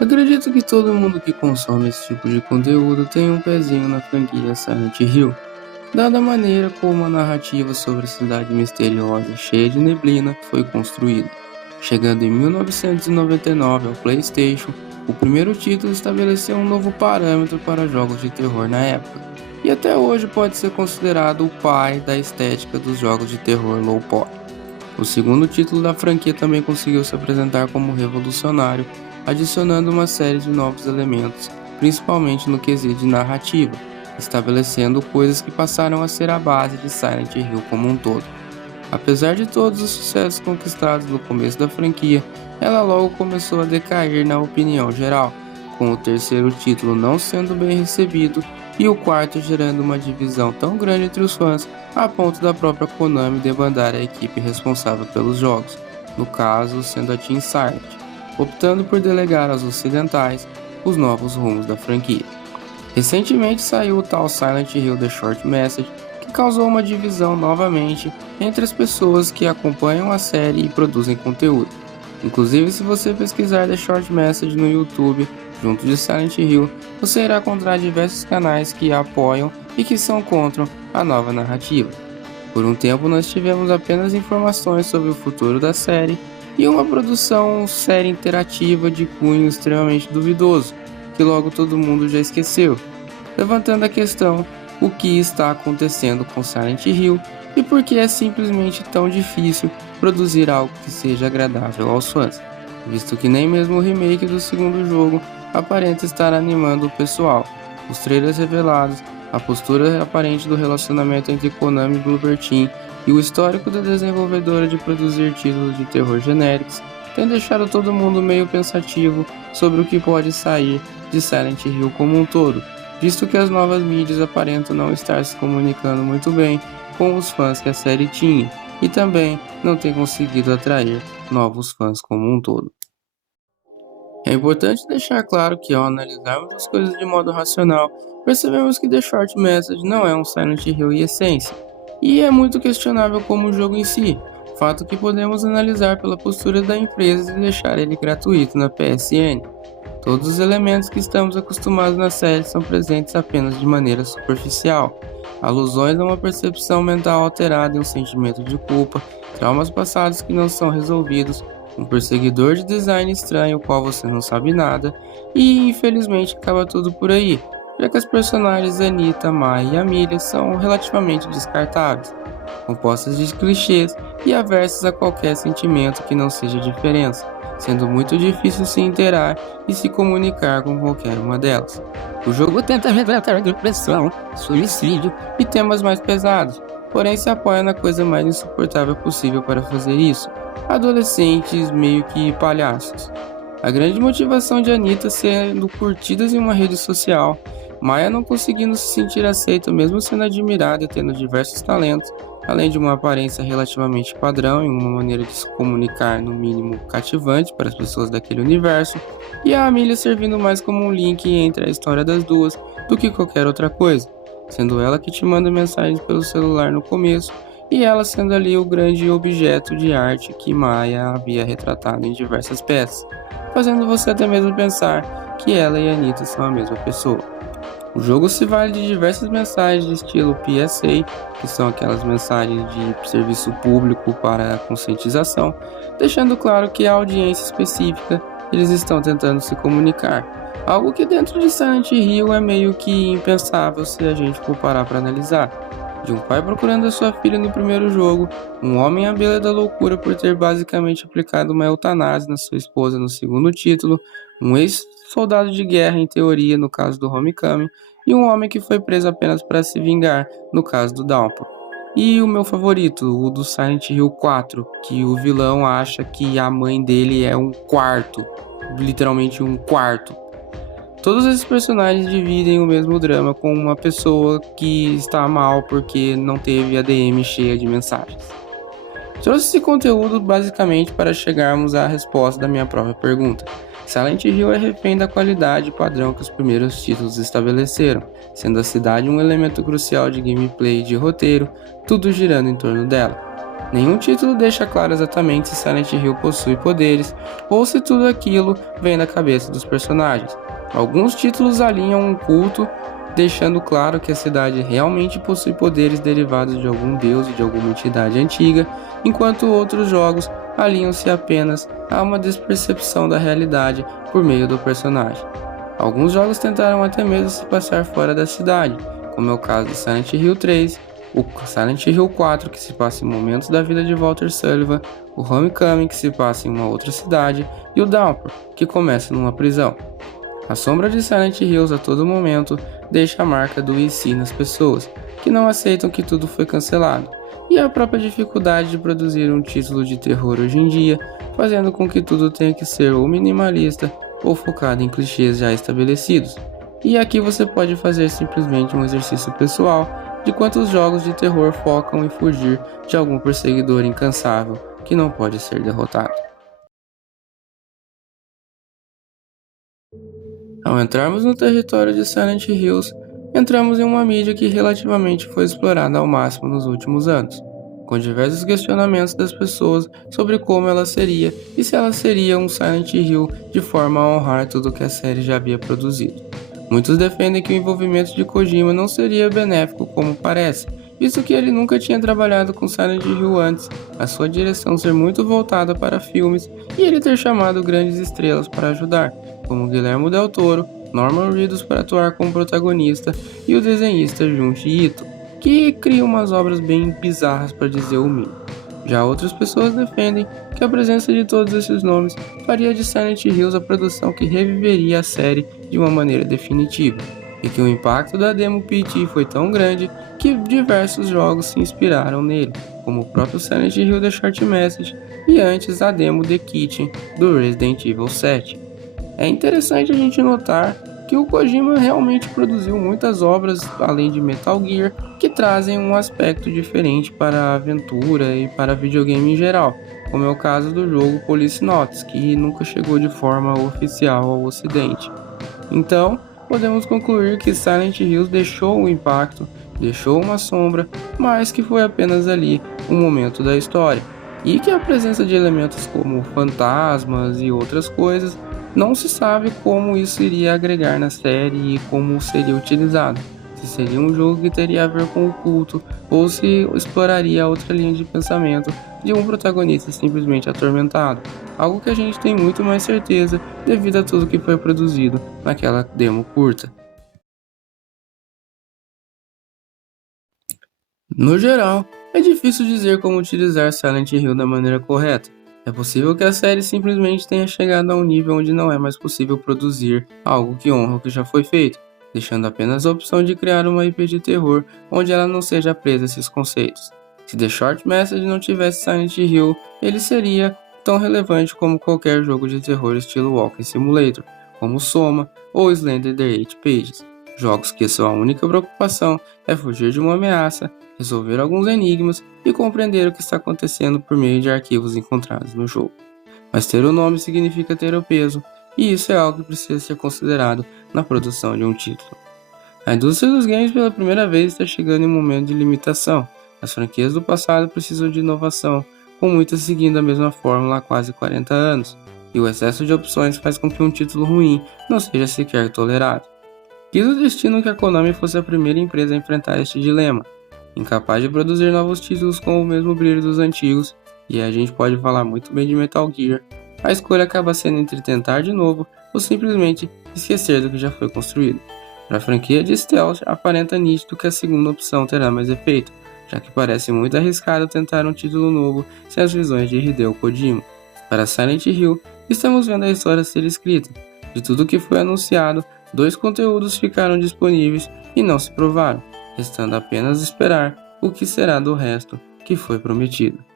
Acredito que todo mundo que consome esse tipo de conteúdo tem um pezinho na franquia Silent Hill, dada a maneira como a narrativa sobre a cidade misteriosa e cheia de neblina foi construída. Chegando em 1999 ao PlayStation, o primeiro título estabeleceu um novo parâmetro para jogos de terror na época, e até hoje pode ser considerado o pai da estética dos jogos de terror low poly. O segundo título da franquia também conseguiu se apresentar como revolucionário, adicionando uma série de novos elementos, principalmente no quesito de narrativa, estabelecendo coisas que passaram a ser a base de Silent Hill como um todo. Apesar de todos os sucessos conquistados no começo da franquia, ela logo começou a decair na opinião geral, com o terceiro título não sendo bem recebido e o quarto gerando uma divisão tão grande entre os fãs a ponto da própria Konami demandar a equipe responsável pelos jogos, no caso sendo a Team Silent, optando por delegar aos ocidentais os novos rumos da franquia. Recentemente saiu o tal Silent Hill The Short Message, que causou uma divisão novamente entre as pessoas que acompanham a série e produzem conteúdo. Inclusive, se você pesquisar The Short Message no YouTube, junto de Silent Hill, você irá encontrar diversos canais que a apoiam e que são contra a nova narrativa. Por um tempo nós tivemos apenas informações sobre o futuro da série e uma produção série interativa de cunho extremamente duvidoso, que logo todo mundo já esqueceu, levantando a questão o que está acontecendo com Silent Hill e por que é simplesmente tão difícil produzir algo que seja agradável aos fãs, visto que nem mesmo o remake do segundo jogo aparenta estar animando o pessoal. Os trailers revelados, a postura aparente do relacionamento entre Konami e Bloober Team e o histórico da desenvolvedora de produzir títulos de terror genéricos tem deixado todo mundo meio pensativo sobre o que pode sair de Silent Hill como um todo, visto que as novas mídias aparentam não estar se comunicando muito bem com os fãs que a série tinha, e também não tem conseguido atrair novos fãs como um todo. É importante deixar claro que ao analisarmos as coisas de modo racional, percebemos que The Short Message não é um Silent Hill em essência, e é muito questionável como o jogo em si, fato que podemos analisar pela postura da empresa de deixar ele gratuito na PSN. Todos os elementos que estamos acostumados na série são presentes apenas de maneira superficial. Alusões a uma percepção mental alterada e um sentimento de culpa, traumas passados que não são resolvidos, um perseguidor de design estranho o qual você não sabe nada, e infelizmente acaba tudo por aí, já que as personagens Anita, Mai e Amelia são relativamente descartáveis, compostas de clichês e aversas a qualquer sentimento que não seja diferença, sendo muito difícil se interar e se comunicar com qualquer uma delas. O jogo tenta retratar depressão, suicídio e temas mais pesados, porém se apoia na coisa mais insuportável possível para fazer isso: adolescentes meio que palhaços. A grande motivação de Anita sendo curtidas em uma rede social, Maya não conseguindo se sentir aceita mesmo sendo admirada e tendo diversos talentos, além de uma aparência relativamente padrão e uma maneira de se comunicar no mínimo cativante para as pessoas daquele universo, e a Amelia servindo mais como um link entre a história das duas do que qualquer outra coisa, sendo ela que te manda mensagens pelo celular no começo, e ela sendo ali o grande objeto de arte que Maya havia retratado em diversas peças, fazendo você até mesmo pensar que ela e Anita são a mesma pessoa. O jogo se vale de diversas mensagens de estilo PSA, que são aquelas mensagens de serviço público para conscientização, deixando claro que a audiência específica eles estão tentando se comunicar, algo que dentro de Silent Hill é meio que impensável se a gente for parar para analisar. De um pai procurando a sua filha no primeiro jogo, um homem à beira da loucura por ter basicamente aplicado uma eutanásia na sua esposa no segundo título, um ex-soldado de guerra em teoria no caso do Homecoming, e um homem que foi preso apenas para se vingar no caso do Downpour. E o meu favorito, o do Silent Hill 4, que o vilão acha que a mãe dele é um quarto, literalmente um quarto. Todos esses personagens dividem o mesmo drama com uma pessoa que está mal porque não teve a DM cheia de mensagens. Trouxe esse conteúdo basicamente para chegarmos à resposta da minha própria pergunta. Silent Hill é refém da qualidade e padrão que os primeiros títulos estabeleceram, sendo a cidade um elemento crucial de gameplay e de roteiro, tudo girando em torno dela. Nenhum título deixa claro exatamente se Silent Hill possui poderes ou se tudo aquilo vem da cabeça dos personagens. Alguns títulos alinham um culto, deixando claro que a cidade realmente possui poderes derivados de algum deus e de alguma entidade antiga, enquanto outros jogos alinham-se apenas a uma despercepção da realidade por meio do personagem. Alguns jogos tentaram até mesmo se passar fora da cidade, como é o caso de Silent Hill 3, o Silent Hill 4, que se passa em momentos da vida de Walter Sullivan, o Homecoming, que se passa em uma outra cidade, e o Downpour, que começa numa prisão. A sombra de Silent Hills a todo momento deixa a marca do e si nas pessoas, que não aceitam que tudo foi cancelado, e a própria dificuldade de produzir um título de terror hoje em dia, fazendo com que tudo tenha que ser ou minimalista ou focado em clichês já estabelecidos. E aqui você pode fazer simplesmente um exercício pessoal de quantos jogos de terror focam em fugir de algum perseguidor incansável que não pode ser derrotado. Ao entrarmos no território de Silent Hills, entramos em uma mídia que relativamente foi explorada ao máximo nos últimos anos, com diversos questionamentos das pessoas sobre como ela seria e se ela seria um Silent Hill de forma a honrar tudo que a série já havia produzido. Muitos defendem que o envolvimento de Kojima não seria benéfico como parece, visto que ele nunca tinha trabalhado com Silent Hill antes, a sua direção ser muito voltada para filmes e ele ter chamado grandes estrelas para ajudar, como Guillermo del Toro, Norman Reedus para atuar como protagonista e o desenhista Junji Ito, que cria umas obras bem bizarras para dizer o mínimo. Já outras pessoas defendem que a presença de todos esses nomes faria de Silent Hills a produção que reviveria a série de uma maneira definitiva, e que o impacto da demo PT foi tão grande que diversos jogos se inspiraram nele, como o próprio Silent Hill The Short Message e antes a demo The Kitchen do Resident Evil 7. É interessante a gente notar que o Kojima realmente produziu muitas obras, além de Metal Gear, que trazem um aspecto diferente para a aventura e para videogame em geral, como é o caso do jogo Policenauts, que nunca chegou de forma oficial ao ocidente. Então, podemos concluir que Silent Hills deixou um impacto, deixou uma sombra, mas que foi apenas ali um momento da história, e que a presença de elementos como fantasmas e outras coisas não se sabe como isso iria agregar na série e como seria utilizado. Se seria um jogo que teria a ver com o culto ou se exploraria outra linha de pensamento de um protagonista simplesmente atormentado. Algo que a gente tem muito mais certeza devido a tudo que foi produzido naquela demo curta. No geral, é difícil dizer como utilizar Silent Hill da maneira correta. É possível que a série simplesmente tenha chegado a um nível onde não é mais possível produzir algo que honra o que já foi feito, deixando apenas a opção de criar uma IP de terror onde ela não seja presa a esses conceitos. Se The Short Message não tivesse Silent Hill, ele seria tão relevante como qualquer jogo de terror estilo Walking Simulator, como Soma ou Slender The Eight Pages. Jogos que sua única preocupação é fugir de uma ameaça, resolver alguns enigmas e compreender o que está acontecendo por meio de arquivos encontrados no jogo. Mas ter o nome significa ter o peso, e isso é algo que precisa ser considerado na produção de um título. A indústria dos games pela primeira vez está chegando em um momento de limitação. As franquias do passado precisam de inovação, com muitas seguindo a mesma fórmula há quase 40 anos, e o excesso de opções faz com que um título ruim não seja sequer tolerado. Quis o destino que a Konami fosse a primeira empresa a enfrentar este dilema, incapaz de produzir novos títulos com o mesmo brilho dos antigos, e a gente pode falar muito bem de Metal Gear. A escolha acaba sendo entre tentar de novo ou simplesmente esquecer do que já foi construído. Para a franquia de Stealth, aparenta nítido que a segunda opção terá mais efeito, já que parece muito arriscado tentar um título novo sem as visões de Hideo Kojima. Para Silent Hill, estamos vendo a história ser escrita. De tudo que foi anunciado, 2 conteúdos ficaram disponíveis e não se provaram, restando apenas esperar o que será do resto que foi prometido.